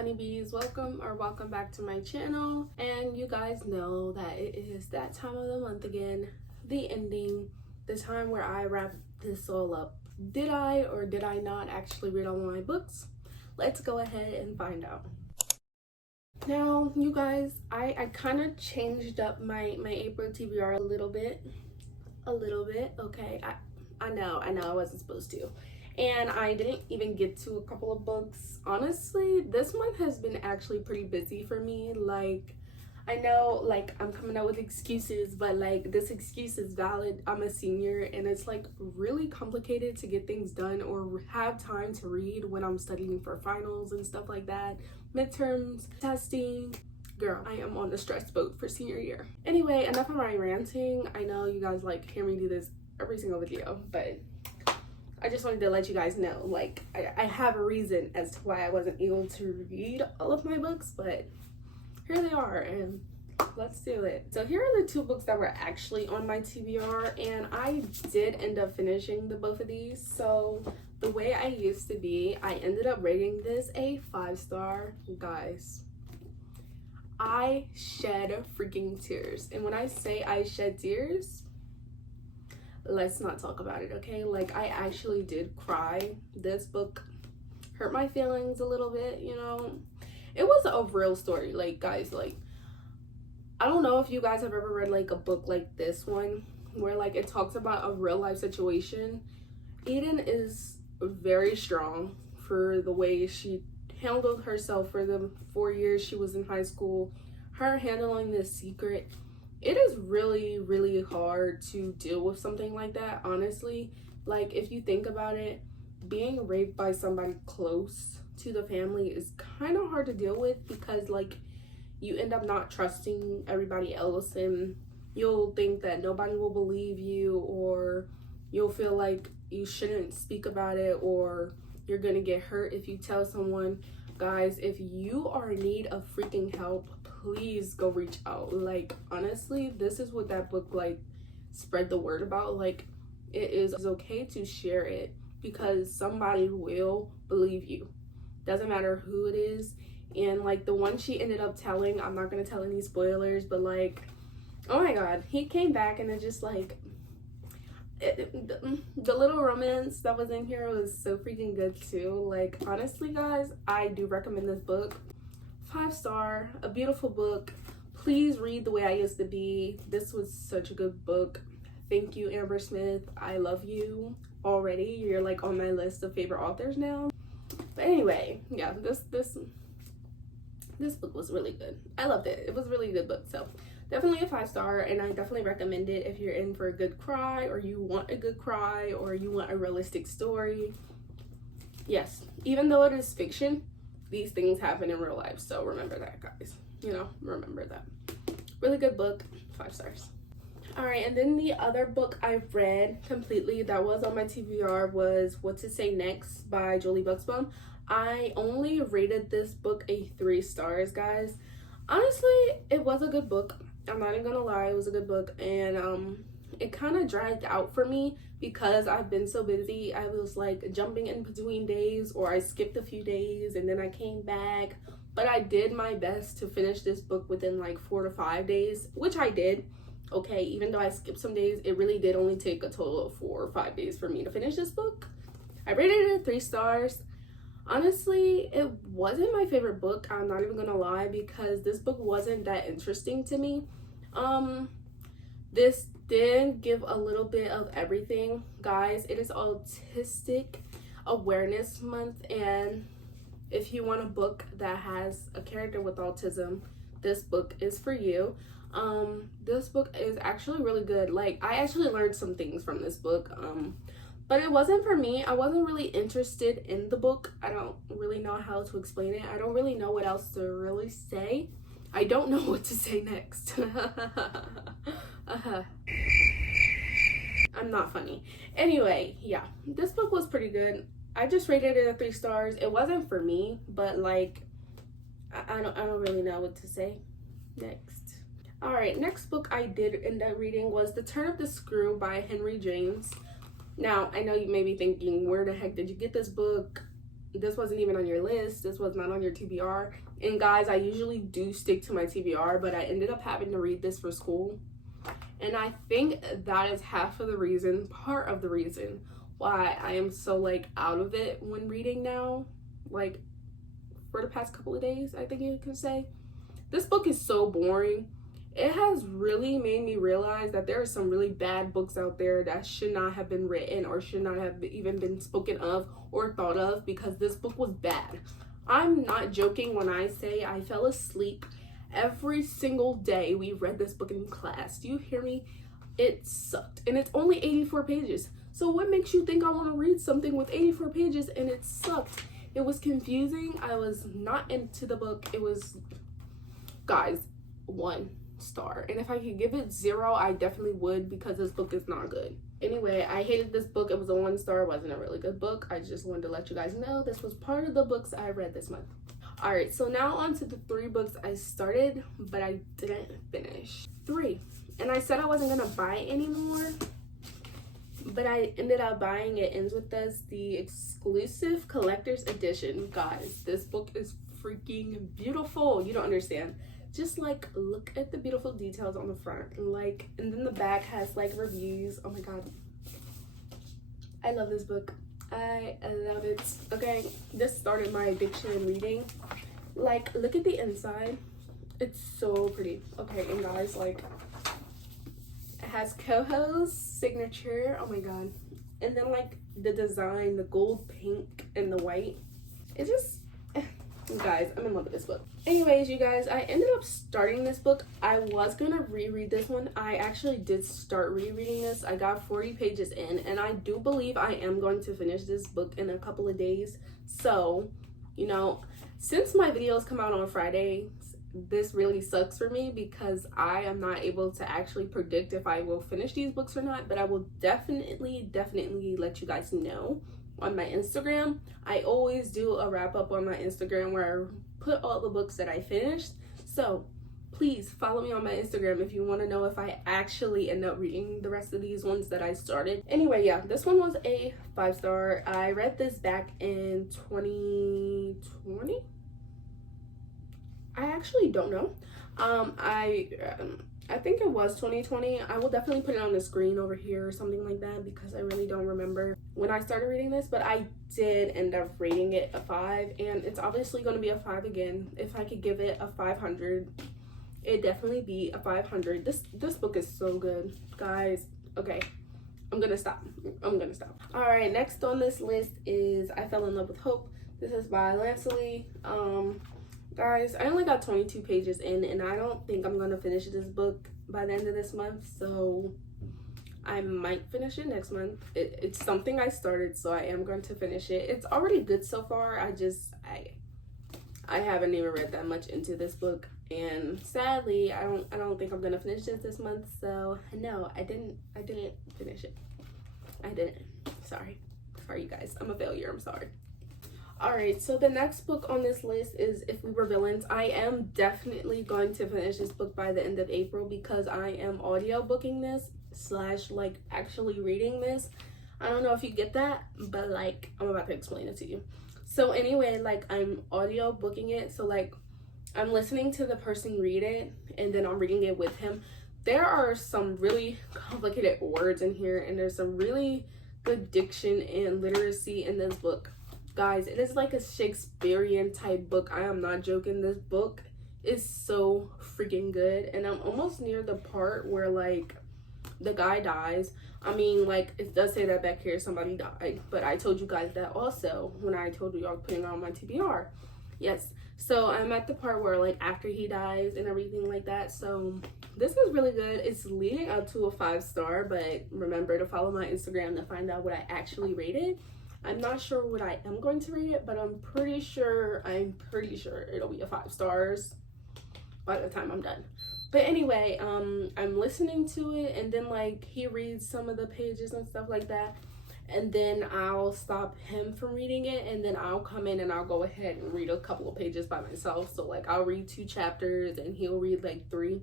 honeybees, welcome back to my channel. And you guys know that it is that time of the month again, the ending, the time where I wrap this all up. Did I or did I not actually read all my books? Let's go ahead and find out. Now you guys, I kind of changed up my April TBR a little bit, okay. I know I wasn't supposed to. And I didn't even get to a couple of books. Honestly, this month has been actually pretty busy for me. Like, I know, like, I'm coming up with excuses, but like, this excuse is valid. I'm a senior and it's like really complicated to get things done or have time to read when I'm studying for finals and stuff like that. Midterms, testing. Girl, I am on the stress boat for senior year. Anyway, enough of my ranting. I know you guys like hear me do this every single video, but I just wanted to let you guys know, like, I have a reason as to why I wasn't able to read all of my books, but here they are, and let's do it. So here are the two books that were actually on my TBR, and I did end up finishing both of these. So the way I used to be, I ended up rating this a 5-star. Guys, I shed freaking tears. And when I say I shed tears, let's not talk about it, okay? Like, I actually did cry. This book hurt my feelings a little bit, you know. It was a real story. Like, guys, like, I don't know if you guys have ever read like a book like this one where like it talks about a real life situation. Eden is very strong for the way she handled herself for the 4 years she was in high school. Her handling this secret, it is really hard to deal with something like that, honestly. Like, if you think about it, being raped by somebody close to the family is kind of hard to deal with, because like you end up not trusting everybody else, and you'll think that nobody will believe you, or you'll feel like you shouldn't speak about it, or you're gonna get hurt if you tell someone. Guys, if you are in need of freaking help, please go reach out. Like, honestly, this is what that book like spread the word about. Like, it is okay to share it, because somebody will believe you. Doesn't matter who it is. And like the one she ended up telling, I'm not gonna tell any spoilers, but like, oh my god, he came back, and it just like the little romance that was in here was so freaking good too. Like, honestly guys, I do recommend this book. 5-star, a beautiful book. Please read The Way I Used to Be. This was such a good book. Thank you, Amber Smith. I love you already. You're like on my list of favorite authors now. But anyway, yeah, this book was really good. I loved it. It was a really good book. So definitely a 5-star, and I definitely recommend it if you're in for a good cry, or you want a good cry, or you want a realistic story. Yes, even though it is fiction, these things happen in real life, so remember that, guys. You know, remember that. Really good book, 5 stars. All right, and then the other book I've read completely that was on my TBR was What to Say Next by Julie Buxbaum. I only rated this book a 3 stars, guys. Honestly, it was a good book. I'm not even gonna lie, it was a good book, and it kind of dragged out for me because I've been so busy. I was like jumping in between days, or I skipped a few days and then I came back. But I did my best to finish this book within like 4 to 5 days, which I did. Okay, even though I skipped some days, it really did only take a total of 4 or 5 days for me to finish this book. I rated it 3 stars. Honestly, it wasn't my favorite book. I'm not even gonna lie, because this book wasn't that interesting to me. This did give a little bit of everything, guys. It is Autistic Awareness Month, and if you want a book that has a character with autism, this book is for you. This book is actually really good. Like, I actually learned some things from this book, but it wasn't for me. I wasn't really interested in the book. I don't really know how to explain it. I don't really know what else to really say. I don't know what to say next. I'm not funny. Anyway, yeah, this book was pretty good. I just rated it a 3 stars. It wasn't for me, but like, I don't really know what to say next. All right, next book I did end up reading was The Turn of the Screw by Henry James. Now, I know you may be thinking, where the heck did you get this book? this wasn't even on your list. This was not on your TBR. And guys, I usually do stick to my TBR, but I ended up having to read this for school. And I think that is part of the reason why I am so like out of it when reading now. Like for the past couple of days, I think you could say. This book is so boring. It has really made me realize that there are some really bad books out there that should not have been written or should not have even been spoken of or thought of, because this book was bad. I'm not joking when I say I fell asleep every single day we read this book in class. Do you hear me? It sucked. And it's only 84 pages. So what makes you think I want to read something with 84 pages and it sucked? It was confusing. I was not into the book. It was, guys, 1 star. And if I could give it 0, I definitely would, because this book is not good. Anyway, I hated this book. It was a 1 star. It wasn't a really good book. I just wanted to let you guys know this was part of the books I read this month. All right, so now on to the 3 books I started but I didn't finish. 3. And I said I wasn't gonna buy it anymore, but I ended up buying It Ends With Us, the exclusive collector's edition. Guys, this book is freaking beautiful. You don't understand. Just like look at the beautiful details on the front, and then the back has like reviews. Oh my god, I love this book. I love it. Okay, this started my addiction in reading. Like, look at the inside. It's so pretty. Okay, and guys, like, it has Coho's signature. Oh my god. And then like the design, the gold, pink, and the white. It just, guys, I'm in love with this book. Anyways, you guys, I ended up starting this book. I was gonna reread this one. I actually did start rereading this. I got 40 pages in, and I do believe I am going to finish this book in a couple of days. So, you know, since my videos come out on Fridays, this really sucks for me because I am not able to actually predict if I will finish these books or not, but I will definitely let you guys know on my Instagram. I always do a wrap up on my Instagram where I put all the books that I finished. So please follow me on my Instagram if you want to know if I actually end up reading the rest of these ones that I started. Anyway, yeah, this one was a 5 star. I read this back in 2020. I actually don't know. I think it was 2020. I will definitely put it on the screen over here or something like that because I really don't remember when I started reading this, but I did end up rating it a 5, and it's obviously going to be a 5 again. If I could give it a 500, it'd definitely be a 500. This book is so good, guys. Okay, I'm gonna stop. All right, next on this list is I Fell in Love with Hope. This is by Lancali. Guys, I only got 22 pages in, and I don't think I'm gonna finish this book by the end of this month, so I might finish it next month. It's something I started, so I am going to finish it. It's already good so far. I haven't even read that much into this book, and sadly I don't think I'm gonna finish this month. So no, I didn't finish it. I didn't. Sorry you guys, I'm a failure. I'm sorry. All right, so the next book on this list is If We Were Villains. I am definitely going to finish this book by the end of April because I am audiobooking this / like actually reading this. I don't know if you get that, but like I'm about to explain it to you. So anyway, like I'm audiobooking it, so like I'm listening to the person read it and then I'm reading it with him. There are some really complicated words in here, and there's some really good diction and literacy in this book. Guys, it is like a Shakespearean type book. I am not joking. This book is so freaking good, and I'm almost near the part where like the guy dies. I mean, like, it does say that back here somebody died, but I told you guys that also when I told you I was putting on my TBR. Yes, so I'm at the part where like after he dies and everything like that. So this is really good. It's leading up to a 5 star, but remember to follow my Instagram to find out what I actually rated. I'm not sure what I am going to rate it, but I'm pretty sure it'll be a 5 stars by the time I'm done. But anyway, I'm listening to it, and then like he reads some of the pages and stuff like that, and then I'll stop him from reading it, and then I'll come in and I'll go ahead and read a couple of pages by myself. So like I'll read 2 chapters and he'll read like 3.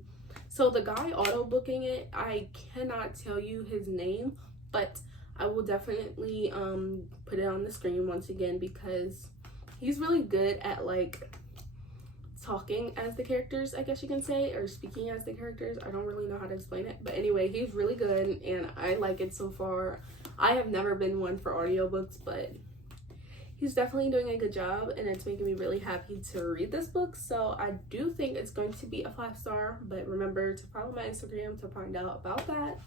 So the guy auto booking it, I cannot tell you his name, but I will definitely put it on the screen once again because he's really good at like talking as the characters, I guess you can say, or speaking as the characters. I don't really know how to explain it, but anyway, he's really good and I like it so far. I have never been one for audiobooks, but he's definitely doing a good job and it's making me really happy to read this book. So I do think it's going to be a 5-star, but remember to follow my Instagram to find out about that.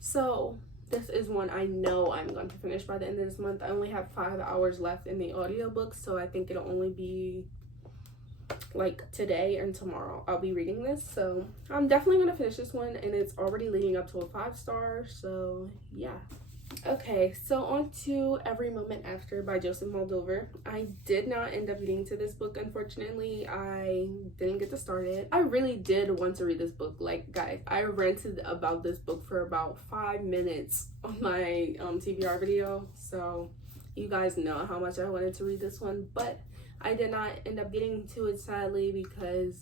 So this is one I know I'm going to finish by the end of this month. I only have 5 hours left in the audiobook, so I think it'll only be like today and tomorrow I'll be reading this. So I'm definitely gonna finish this one and it's already leading up to a 5-star, so yeah. Okay, so on to Every Moment After by Joseph Moldover. I did not end up getting to this book, unfortunately. I didn't get to start it. I really did want to read this book. Like, guys, I ranted about this book for about 5 minutes on my TBR video, so you guys know how much I wanted to read this one, but I did not end up getting to it, sadly, because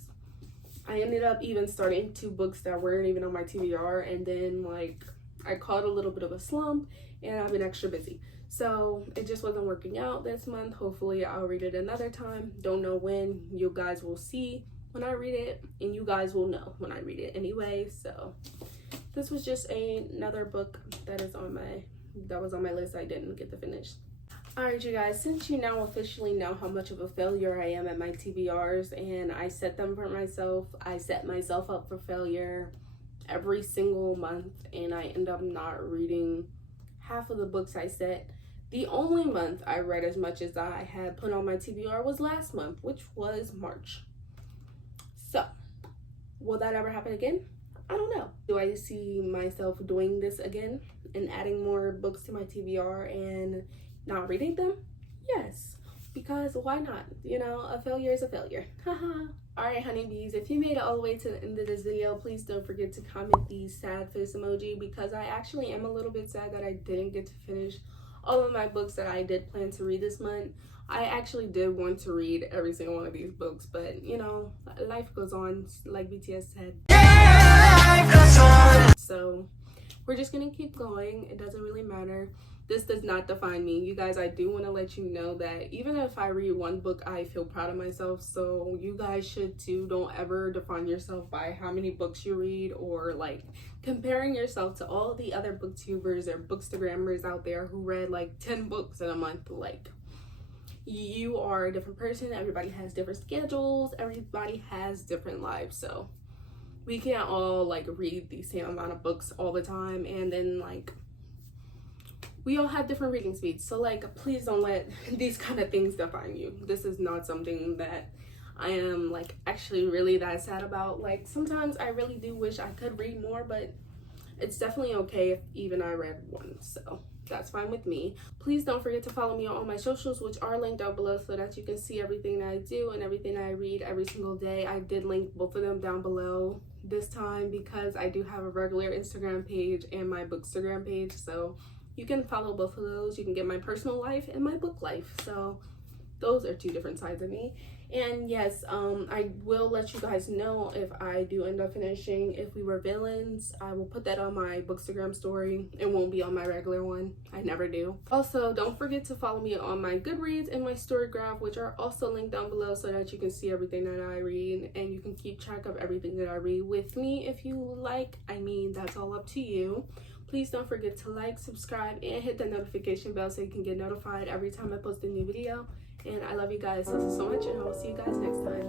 I ended up even starting 2 books that weren't even on my TBR, and then like I caught a little bit of a slump and I've been extra busy, so it just wasn't working out this month. Hopefully I'll read it another time. Don't know when. You guys will see when I read it and you guys will know when I read it anyway. So this was just another book that was on my list I didn't get to finish. Alright, you guys, since you now officially know how much of a failure I am at my TBRs, and I set them for myself, I set myself up for failure every single month, and I end up not reading half of the books I set. The only month I read as much as I had put on my TBR was last month, which was March. So, will that ever happen again? I don't know. Do I see myself doing this again and adding more books to my TBR and not reading them? Yes, because why not? You know, a failure is a failure. Haha. Alright, honeybees, if you made it all the way to the end of this video, please don't forget to comment the sad face emoji, because I actually am a little bit sad that I didn't get to finish all of my books that I did plan to read this month. I actually did want to read every single one of these books, but you know, life goes on, like BTS said. So we're just gonna keep going. It doesn't really matter. This does not define me. You guys, I do want to let you know that even if I read one book, I feel proud of myself. So you guys should too. Don't ever define yourself by how many books you read, or like comparing yourself to all the other booktubers or bookstagrammers out there who read like 10 books in a month. Like, you are a different person. Everybody has different schedules. Everybody has different lives. So we can't all like read the same amount of books all the time, and then like we all have different reading speeds. So like, please don't let these kind of things define you. This is not something that I am like actually really that sad about. Like, sometimes I really do wish I could read more, but it's definitely okay if even I read one, so that's fine with me. Please don't forget to follow me on all my socials, which are linked down below, so that you can see everything that I do and everything that I read every single day. I did link both of them down below this time because I do have a regular Instagram page and my Bookstagram page, so you can follow both of those. You can get my personal life and my book life, so those are 2 different sides of me. And yes, I will let you guys know if I do end up finishing If We Were Villains. I will put that on my Bookstagram story. It won't be on my regular one. I never do. Also, don't forget to follow me on my Goodreads and my Storygraph, which are also linked down below, so that you can see everything that I read and you can keep track of everything that I read with me if you like. I mean, that's all up to you. Please don't forget to like, subscribe, and hit the notification bell so you can get notified every time I post a new video. And I love you guys so much, and I will see you guys next time.